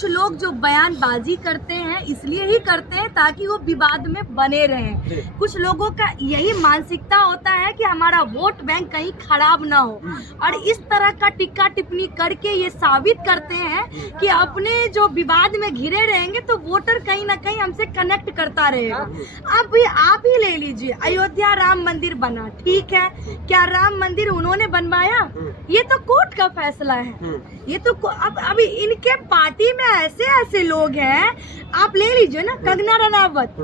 कुछ लोग जो बयानबाजी करते हैं इसलिए ही करते हैं ताकि वो विवाद में बने रहें। कुछ लोगों का यही मानसिकता होता है कि हमारा वोट बैंक कहीं खराब ना हो, और इस तरह का टिक्का टिप्पणी करके ये साबित करते हैं कि अपने जो विवाद में घिरे रहेंगे तो वोटर कहीं ना कहीं हमसे कनेक्ट करता रहेगा। अब आप ही ले लीजिए, अयोध्या राम मंदिर बना, ठीक है, क्या राम मंदिर उन्होंने बनवाया? ये तो कोर्ट का फैसला है। ये तो अब अभी इनके पार्टी में ऐसे ऐसे लोग हैं, आप ले लीजिए ना कंगना रनावत,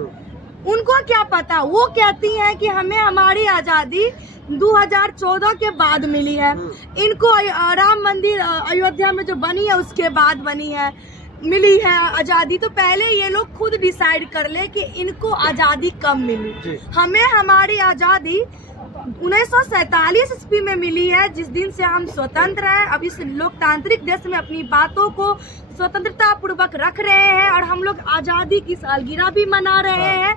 उनको क्या पता, वो कहती हैं कि हमें हमारी आजादी 2014 के बाद मिली है, इनको राम मंदिर अयोध्या में जो बनी है उसके बाद बनी है, मिली है आजादी। तो पहले ये लोग खुद डिसाइड कर ले कि इनको आजादी कब मिली। हमें हमारी आजादी 1947 ईस्वी में मिली है, जिस दिन से हम स्वतंत्र हैं। अब इस लोकतांत्रिक देश में अपनी बातों को स्वतंत्रता पूर्वक रख रहे हैं और हम लोग आज़ादी की सालगिरह भी मना रहे हैं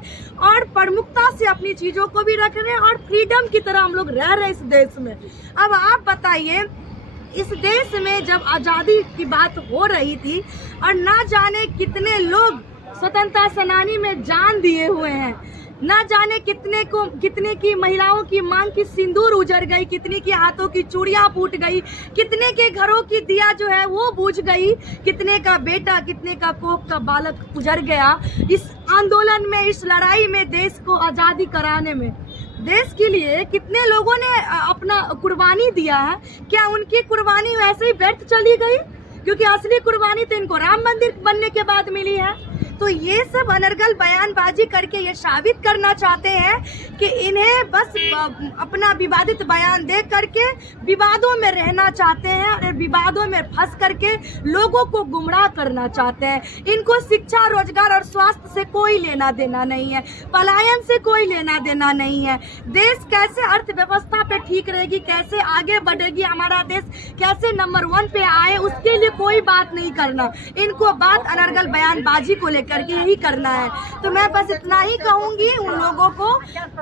और प्रमुखता से अपनी चीज़ों को भी रख रहे हैं और फ्रीडम की तरह हम लोग रह रहे हैं इस देश में। अब आप बताइए, इस देश में जब आज़ादी की बात हो रही थी और ना जाने कितने लोग स्वतंत्रता सेनानी में जान दिए हुए हैं, ना जाने कितने की महिलाओं की मांग की सिंदूर उजड़ गई, कितने के हाथों की चूड़ियां फूट गई, कितने के घरों की दिया जो है वो बुझ गई, कितने का बेटा, कितने का कोख का बालक उजड़ गया इस आंदोलन में, इस लड़ाई में, देश को आज़ादी कराने में। देश के लिए कितने लोगों ने अपना कुर्बानी दिया है, क्या उनकी कुर्बानी वैसे ही व्यर्थ चली गई? क्योंकि असली कुर्बानी तो इनको राम मंदिर बनने के बाद मिली है। तो ये सब अनर्गल बयानबाजी करके ये साबित करना चाहते हैं कि इन्हें बस अपना विवादित बयान दे करके विवादों में रहना चाहते हैं और विवादों में फंस करके लोगों को गुमराह करना चाहते हैं। इनको शिक्षा, रोजगार और स्वास्थ्य से कोई लेना देना नहीं है, पलायन से कोई लेना देना नहीं है। देश कैसे अर्थव्यवस्था पे ठीक रहेगी, कैसे आगे बढ़ेगी, हमारा देश कैसे नंबर 1 पे आए, उसके लिए कोई बात नहीं करना। इनको बात अनर्गल बयानबाजी को लेकर के यही करना है। तो मैं बस इतना ही कहूंगी उन लोगों को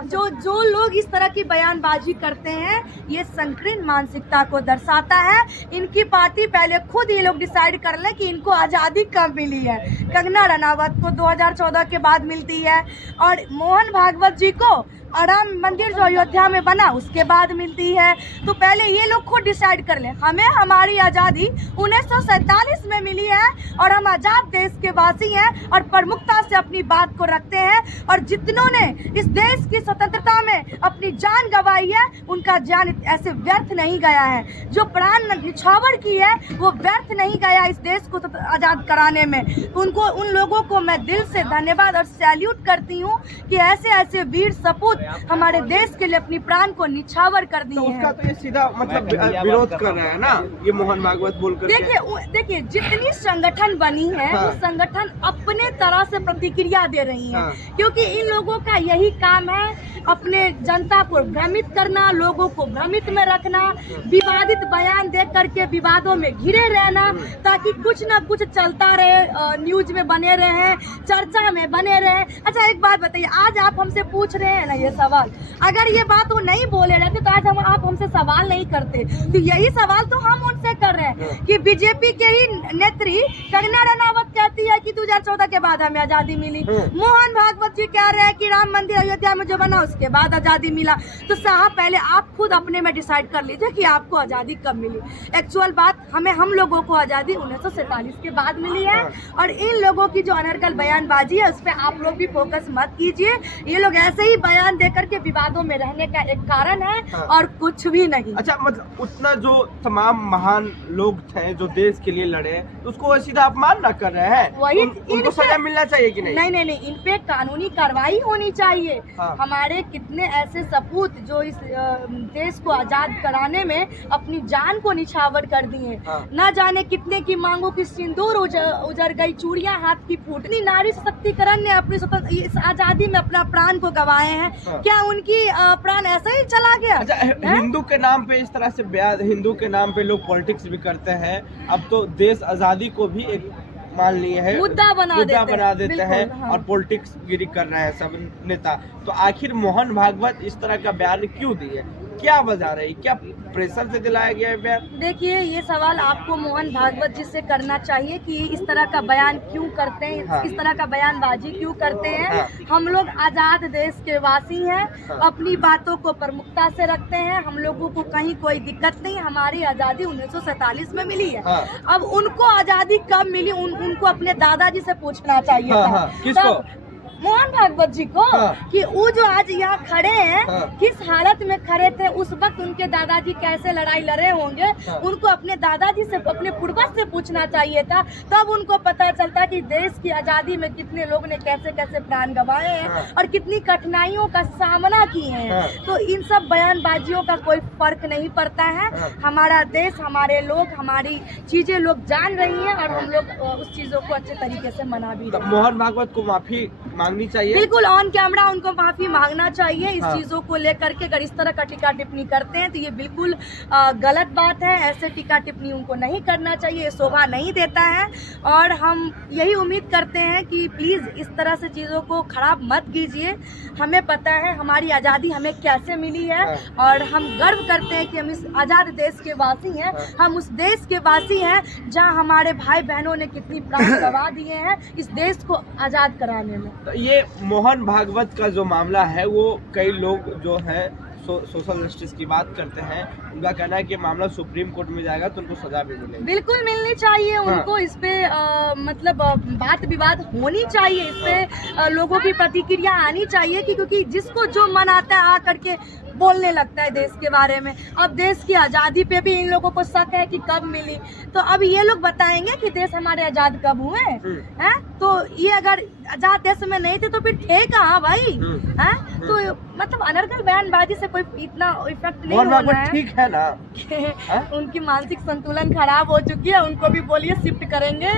जो लोग इस तरह की बयानबाजी करते हैं, ये संकीर्ण मानसिकता को दर्शाता है। इनकी पार्टी पहले खुद ये लोग डिसाइड कर ले कि इनको आज़ादी कब मिली है। कंगना रनावत को 2014 के बाद मिलती है और मोहन भागवत जी को राम मंदिर जो अयोध्या में बना उसके बाद मिलती है। तो पहले ये लोग खुद डिसाइड कर ले, हमें हमारी आज़ादी 1947 में मिली है और हम आज़ाद देश के वासी हैं और प्रमुखता से अपनी बात को रखते हैं। और जितनों ने इस देश की स्वतंत्रता में अपनी जान गंवाई है, उनका जान ऐसे व्यर्थ नहीं गया है। जो प्राण निछावर की है वो व्यर्थ नहीं गया इस देश को आज़ाद कराने में। उनको, उन लोगों को मैं दिल से धन्यवाद और सैल्यूट करती हूँ कि ऐसे ऐसे वीर सपूत हमारे देश के लिए अपनी प्राण को निछावर कर दिए हैं। उसका तो ये सीधा मतलब विरोध कर रहा है ना, ये मोहन भागवत बोलकर। देखिए जितनी संगठन बनी है वो संगठन अपने तरह से प्रतिक्रिया दे रही है, क्योंकि इन लोगों का यही काम है अपने जनता को भ्रमित करना, लोगों को भ्रमित में रखना, विवादित बयान दे करके विवादों में घिरे रहना ताकि कुछ न कुछ चलता रहे, न्यूज में बने रहे, चर्चा में बने रहे। अच्छा एक बात बताइए, आज आप हमसे पूछ रहे हैं ना ये सवाल, अगर ये बात वो नहीं बोले रहते तो आज आप हमसे सवाल नहीं करते। तो यही सवाल तो हम उनसे कर रहे हैं कि बीजेपी के ही नेत्री कंगना रनावत कहती है कि 2014 के बाद हमें आजादी मिली, मोहन भागवत जी कह रहे हैं कि राम मंदिर अयोध्या में जो बना उसके बाद आजादी मिला। तो साहब पहले आप खुद अपने में डिसाइड कर लीजिए कि आपको आजादी कब मिली। एक्चुअल बात हम लोगों को आजादी 1947 के बाद मिली है और इन लोगों की जो अनर्गल बयानबाजी है उस पर आप लोग भी फोकस मत कीजिए। ये लोग ऐसे ही बयान देकर के विवादों में रहने का एक कारण है और कुछ भी नहीं। अच्छा मतलब उतना जो तमाम महान लोग थे जो देश के लिए लड़े, तो उसको सीधा अपमान न कर रहे हैं, वही उनको सजा मिलना चाहिए कि नहीं? नहीं, इन पे कानूनी कार्रवाई होनी चाहिए। हमारे कितने ऐसे सपूत जो इस देश को आजाद कराने में अपनी जान को निछावर कर दिए, न जाने कितने की मांगों की सिंदूर उजड़ गई, चूड़ियां हाथ की फूटनी। नारी सशक्तिकरण ने अपनी इस आजादी में अपना प्राण को गंवाए हैं, क्या उनकी प्राण ऐसा ही चला गया? अच्छा, हिंदू के नाम पे इस तरह से हिंदू के नाम पे लोग पॉलिटिक्स भी करते हैं। अब तो देश आजादी को भी एक मान लिए है मुद्दा बना देते हैं और पॉलिटिक्स गिरी कर रहे हैं सब नेता। तो आखिर मोहन भागवत इस तरह का बयान क्यों दिए? क्या वजह रही, क्या प्रेशर से दिलाया गया है बयान? देखिए, ये सवाल आपको मोहन भागवत जी से करना चाहिए कि इस तरह का बयान क्यों करते हैं, हाँ। इस तरह का बयानबाजी क्यों करते हैं। हाँ। हम लोग आज़ाद देश के वासी हैं, हाँ। अपनी बातों को प्रमुखता से रखते हैं, हम लोगों को कहीं कोई दिक्कत नहीं। हमारी आज़ादी 1947 में मिली है। हाँ। अब उनको आज़ादी कब मिली उनको अपने दादाजी से पूछना चाहिए हाँ, था। हाँ। किसको? तब मोहन भागवत जी को हाँ। कि वो जो आज यहाँ खड़े हैं, हाँ। किस हालत में खड़े थे उस वक्त, उनके दादाजी कैसे लड़ाई लड़े होंगे, हाँ। उनको अपने दादाजी से, अपने पूर्वज से पूछना चाहिए था। तब उनको पता चलता कि देश की आज़ादी में कितने लोग ने कैसे कैसे प्राण गंवाए हैं। हाँ। और कितनी कठिनाइयों का सामना किए हैं। हाँ। तो इन सब बयानबाजियों का कोई फर्क नहीं पड़ता है। हाँ। हमारा देश, हमारे लोग, हमारी चीजें लोग जान रही हैं और हम लोग उस चीजों को अच्छे तरीके से मना भी तो रहे हैं। मोहन भागवत को माफी मांगनी चाहिए। बिल्कुल ऑन कैमरा उनको माफी मांगना चाहिए। इस हाँ। चीजों को लेकर के अगर इस तरह का टीका टिप्पणी करते हैं तो ये बिल्कुल गलत बात है। ऐसे टीका टिप्पणी उनको नहीं करना चाहिए, ये शोभा नहीं देता है। और हम यही उम्मीद करते हैं कि प्लीज इस तरह से चीजों को खराब मत कीजिए। हमें पता है हमारी आज़ादी हमें कैसे मिली है। हाँ। और हम गर्व करते हैं कि हम इस आज़ाद देश के वासी हैं। हाँ। हम उस देश के वासी हैं जहां हमारे भाई बहनों ने कितनी प्राण गंवा दिए हैं इस देश को आज़ाद कराने में। तो ये मोहन भागवत का जो मामला है वो कई लोग जो है सोशल जस्टिस की बात करते हैं, उनका कहना है कि मामला सुप्रीम कोर्ट में जाएगा तो उनको सजा भी मिलेगी। बिल्कुल मिलनी चाहिए उनको। इस पे मतलब बात विवाद होनी चाहिए। इस पे लोगों की प्रतिक्रिया आनी चाहिए कि क्योंकि जिसको जो मन आता है आ करके बोलने लगता है देश के बारे में। अब देश की आज़ादी पे भी इन लोगों को शक है कि कब मिली, तो अब ये लोग बताएंगे कि देश हमारे आज़ाद कब हुए हैं। तो ये अगर आज़ाद देश में नहीं थे तो फिर थे कहाँ भाई? हैं? तो मतलब अनर्गल बयानबाजी से कोई इतना इफेक्ट नहीं मोहन होना भागवत है। ठीक है ना? उनकी मानसिक संतुलन खराब हो चुकी है, उनको भी बोलिए शिफ्ट करेंगे।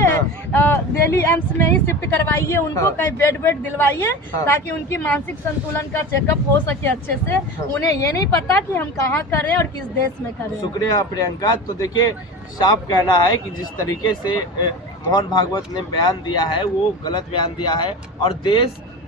दिल्ली एम्स में ही शिफ्ट करवाइए उनको। हाँ। कहीं बेड दिलवाइए हाँ। ताकि उनकी मानसिक संतुलन का चेकअप हो सके अच्छे से। हाँ। उन्हें ये नहीं पता कि हम कहाँ करें और किस देश में करें। शुक्रिया प्रियंका। तो देखिए, साफ कहना है कि जिस तरीके से मोहन भागवत ने बयान दिया है वो गलत बयान दिया है और देश